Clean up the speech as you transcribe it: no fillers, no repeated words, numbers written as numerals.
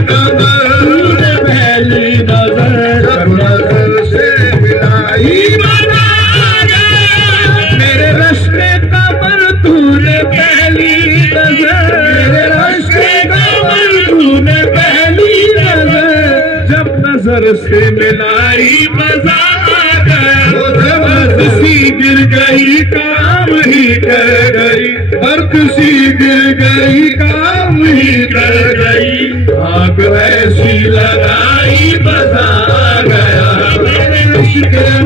तूने पहली नजर से मिलाई बना गया मेरे रश्ते कमर तूने पहली नजर मेरे रश्ते कमर तूने पहली नजर जब नजर से मिलाई मजा आ गया सी गिर गई काम ही कर गई हर किसी गिर गई काम ही कर गई आग ऐसी लगाई मजा आ गया मेरे इश्क़